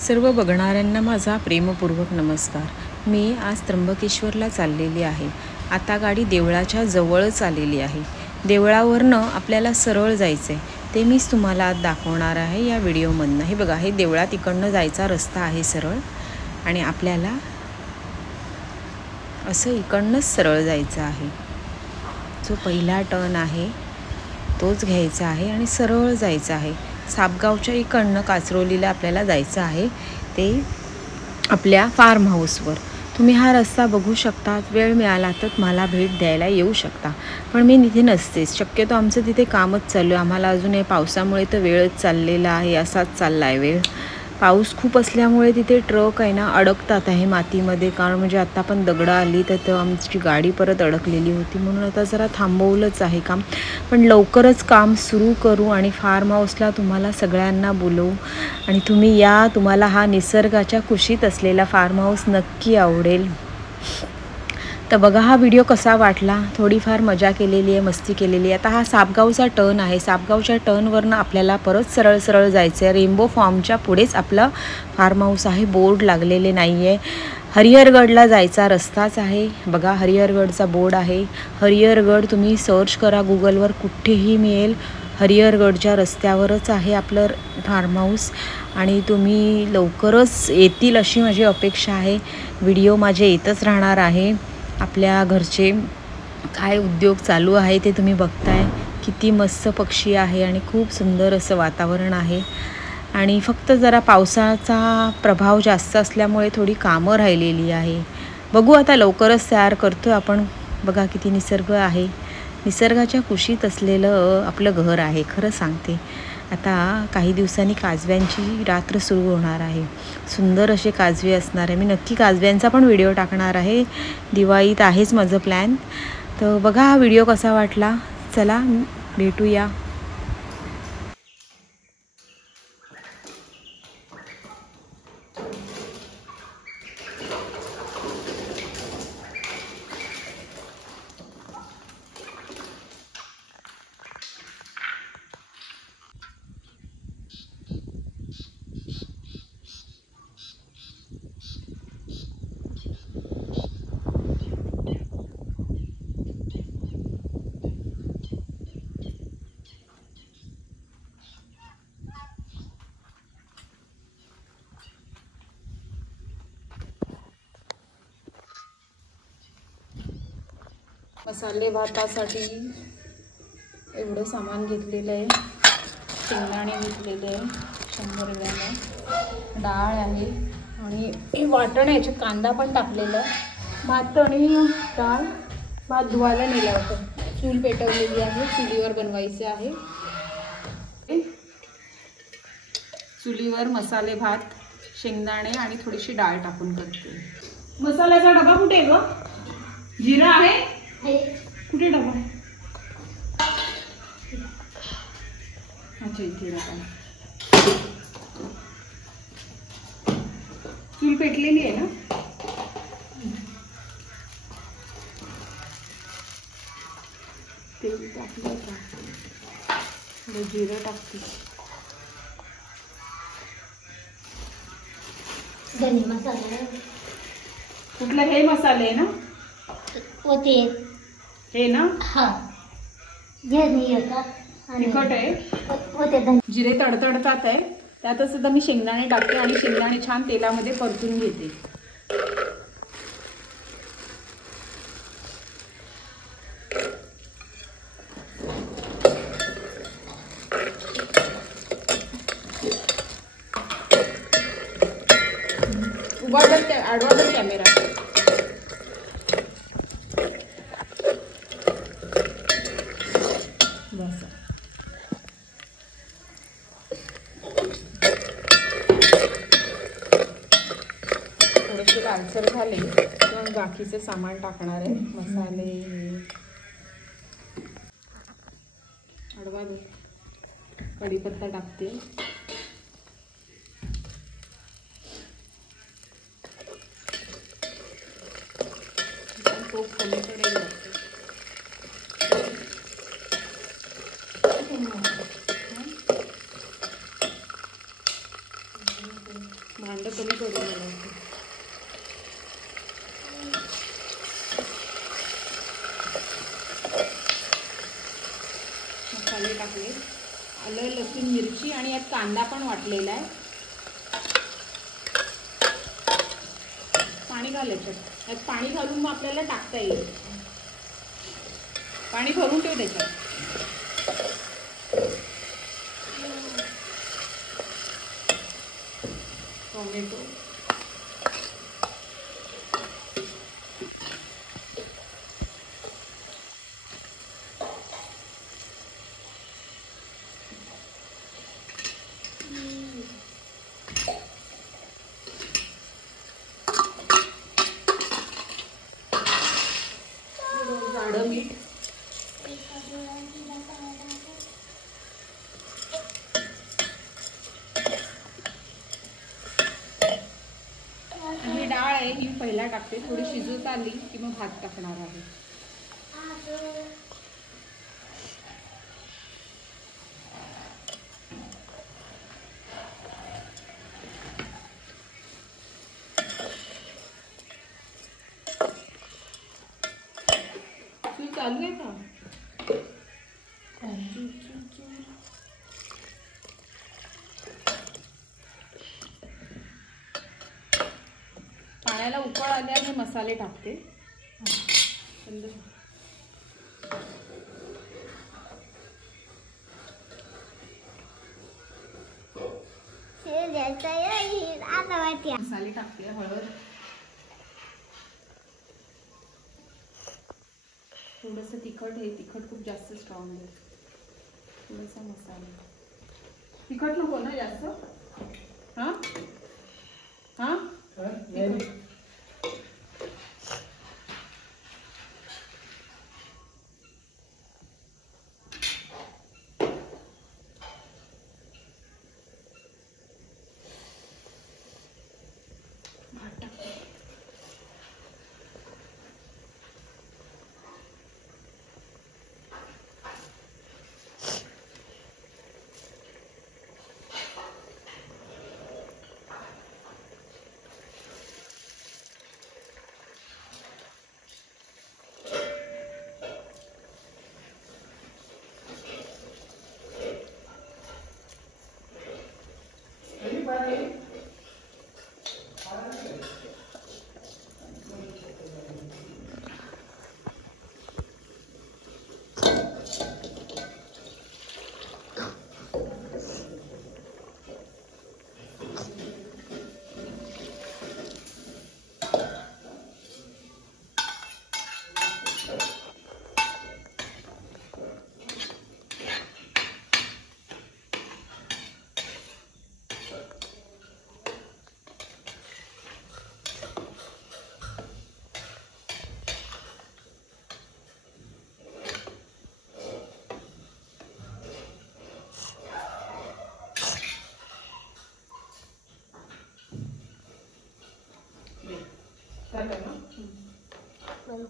सर्व बघणाऱ्यांना माझा प्रेमपूर्वक नमस्कार। मी आज त्र्यंबकेश्वरला चाललेली आहे। आता गाडी देवळाच्या जवळच आलेली आहे। देवळावरनं आपल्याला सरळ जायचं आहे, ते मीच तुम्हाला आज दाखवणार आहे या व्हिडिओमधनं। हे बघा, हे देवळात इकडनं जायचा रस्ता आहे सरळ, आणि आपल्याला असं इकडनंच सरळ जायचं आहे। जो पहिला टर्न आहे तोच घ्यायचा आहे आणि सरळ जायचं आहे। सापगावच्या इकडनं काचरोलीला आपल्याला जायचं आहे, ते आपल्या फार्म हाऊसवर। तुम्ही हा रस्ता बघू शकता। वेळ मिळाला तर मला भेट द्यायला येऊ शकता, पण मी तिथे नसतेच। शक्यतो आमचं तिथे कामच चालू आहे। आम्हाला अजून हे पावसामुळे तर वेळच चाललेला आहे, असाच चालला आहे वेळ। पाऊस खूप असल्यामुळे तिथे ट्रक आहे ना अडकतात आहे मातीमध्ये, कारण म्हणजे आता पण दगडं आली तर आमची गाडी परत अडकलेली होती, म्हणून आता जरा थांबवलंच आहे काम। पण लवकरच काम सुरू करू आणि फार्म हाऊसला तुम्हाला सगळ्यांना बोलवू, आणि तुम्ही या। तुम्हाला हा निसर्गाच्या कुशीत असलेला फार्म हाऊस नक्की आवडेल। तर बघा हा व्हिडिओ कसा वाटला। थोडीफार मजा केलेली आहे, मस्ती केलेली आहे। आता हा सापगावचा टर्न आहे। सापगावच्या टर्नवरनं आपल्याला परत सरळ सरळ जायचं आहे। रेनबो फार्मच्या पुढेच आपलं फार्म हाऊस आहे, बोर्ड लागलेले नाही आहे। हरिहरगडला जायचा रस्ताच आहे बघा, हरिहरगडचा बोर्ड आहे। हरिहरगड तुम्ही सर्च करा गुगलवर, कुठेही मिळेल। हरिहरगडच्या रस्त्यावरच आहे आपलं फार्म हाऊस, आणि तुम्ही लवकरच येतील अशी माझी अपेक्षा आहे। व्हिडिओ माझे येतच राहणार आहे। आपल्या घरचे काय उद्योग चालू आहे ते तुम्ही बघताय। किती मस्त पक्षी आहे आणि खूप सुंदर असं वातावरण आहे, आणि फक्त जरा पावसाचा प्रभाव जास्त असल्यामुळे थोडी कामं राहिलेली आहे। बघू आता लवकरच तयार करतो आपण। बघा किती निसर्ग आहे, निसर्गाच्या कुशीत असलेलं आपलं घर आहे। खरं सांगते, आता काही दिवसांनी काजव्यांची रात्र सुरू होणार आहे। सुंदर असे काजवे असणार आहे। मी नक्की काजव्यांचा पण व्हिडिओ टाकणार आहे। दिवाळीत आहेच माझं प्लॅन। तर बघा हा व्हिडिओ कसा वाटला। चला भेटूया। मसाले भातासाठी एवढं सामान घेतलेलं आहे। शेंगदाणे घेतलेले आहे 100 ग्रॅम, डाळ आहे, आणि वाटण याच्यात कांदा पण टाकलेला आहे। भात आणि डाळ, भात धुवायला नेला होता। चूल पेटवलेली आहे, चुलीवर बनवायचे आहे। चुलीवर मसाले भात, शेंगदाणे आणि थोडीशी डाळ टाकून करते। मसाल्याचा डबा कुठे ग? जिरा आहे कुठे डबा? अच्छा इथे डबा। चूल पेटलेली आहे ना? तेल टाकलं का? जिरं टाकते। धने मसाला कुठलं हे मसाले आहे ना? होते हे ना? हाँ धने येतात, तिखट आहे। होते धने। जिरे तडतडतात आहे, त्यातच सुद्धा मी शेंगदाणे टाकते आणि शेंगदाणे छान तेलामध्ये परतून घेते। उभा कर, आडवा कर कॅमेरा। बस थोडेसे लालसर झाले तर बाकीचं सामान टाकणार आहे। मसाले आडवा दे, कढीपत्ता टाकते। तो कमी पडेल वाटतं। भांड कमी करून मला वाटतं. मसाले टाकले, आलं लसूण मिरची आणि यात कांदा पण वाटलेला आहे. पाणी घालायचं, यात पाणी घालून मग आपल्याला टाकता येईल. पाणी भरून ठेव त्याच्यात. टोमॅटो, जाडं मीठ, ही डाळ आहे ही पहिला टाकते. थोडी शिजत आली की मग भात टाकणार आहे. तू चालू आहे का? पाण्याला उकळ आल्याने मसाले टाकते. मसाले टाकते. हळद, थोडंसं तिखट, हे तिखट खूप जास्त स्ट्रॉंग आहे. थोडासा मसाला, तिखट नको ना जास्त. हां हां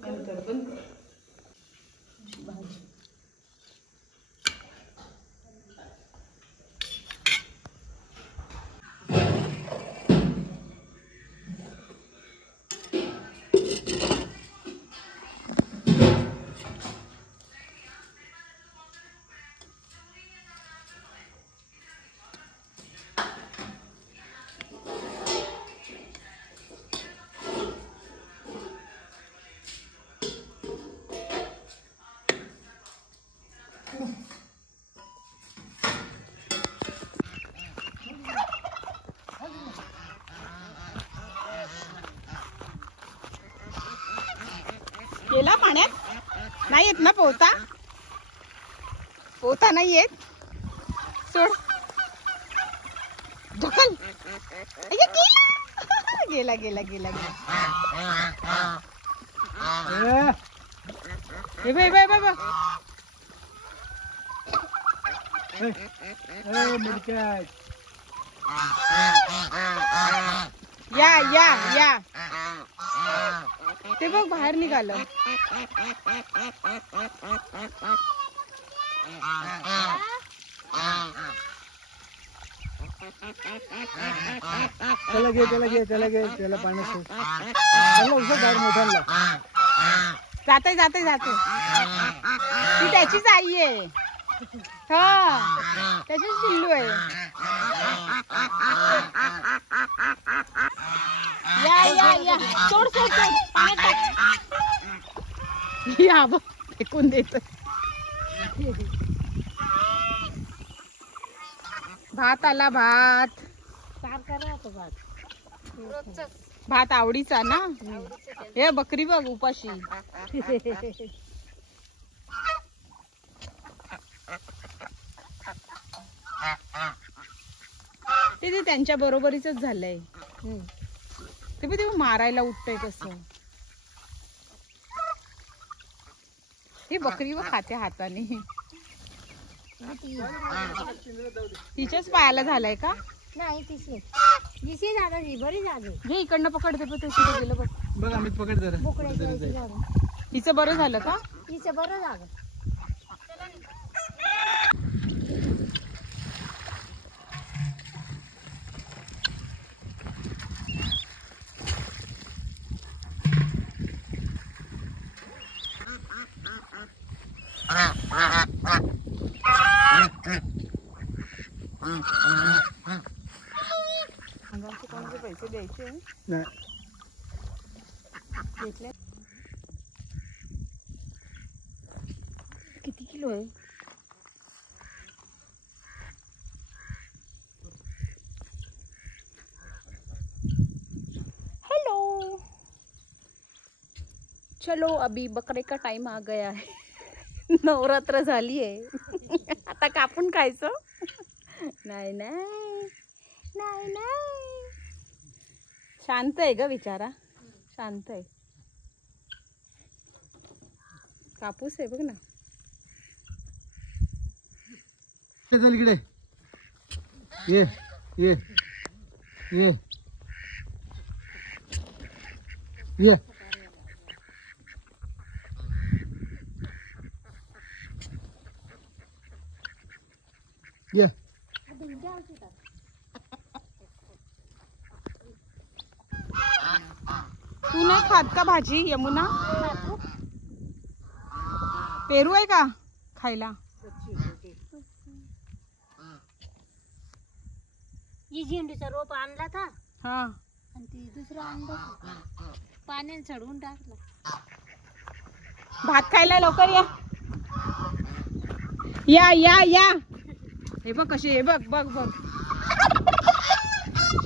नंतर बंद भाजी. गेला पाण्यात? नाही येत ना पोहता? पोहता नाही येत? सोड, ढकल. गेला गेला गेला गेला. हे बाय बाय बाय या या या. ते बघ बाहेर निघालं. त्याला घे त्याला पाण्यात सोड. त्याला उसळ बाहेर मोठ्याला. जाते ती त्याचीच आई आहे. हा त्याचीच शिल्लू आहे. या सोड पाण्यात टाक. या बघ फेकून देत. भात आला. भात आवडीचा ना. हे बकरी बघ उपाशी. ते त्यांच्या बरोबरीच झालंय. ते पण ते मारायला उठतय कसं. हे बकरी व खाते हाताने. तिच्याच पायाला झालाय का. नाही तिची झालं बरी झाली. हे इकडनं पकडते पण तशी गेलं बघ. बघ आम्ही पकड जरा. हिचं बरं झालं का. तिचं बरं झालं. कोणाचे पैसे द्यायचे नाही. घेतले. किती किलो आहे. हेलो चलो अभी बकरे का टाइम आ गया है. नवरात्र झाली आहे. आता कापून खायचं. नाही शांत आहे ग बिचारा. शांत आहे. कापूस आहे बघ ना. चल इकडे ये ये ये ये. ये तू नाही खात का भाजी यमुना. पेरू आहे का खायला. ही झेंडूचा रोप आणला था. हा आणि ती दुसरं आणलं पाण्याने चढवून टाकलं. भात खायला लवकर या. हे बघ कशी. हे बघ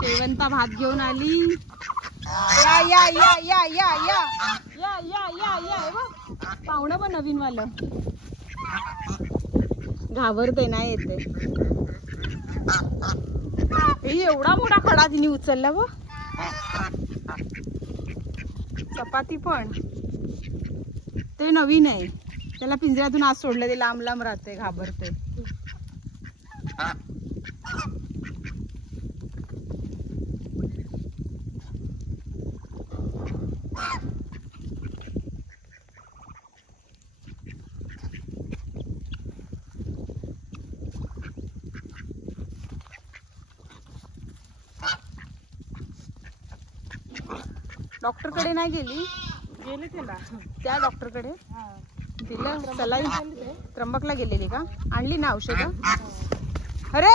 शेवंता भात घेऊन आली. या हे बघ पाहुणं पण नवीन वालं. घाबरते नाही येते. एवढा मोठा खडा तिने उचलला व. चपाती पण ते नवीन आहे. त्याला पिंजऱ्यातून आज सोडलं. ते लांब लांब राहते. घाबरते. डॉक्टर कडे नाही गेली. गेले त्याला. त्या डॉक्टर कडे दिलं सलाईन. त्र्यंबकला गेलेली का. आणली ना औषध. अरे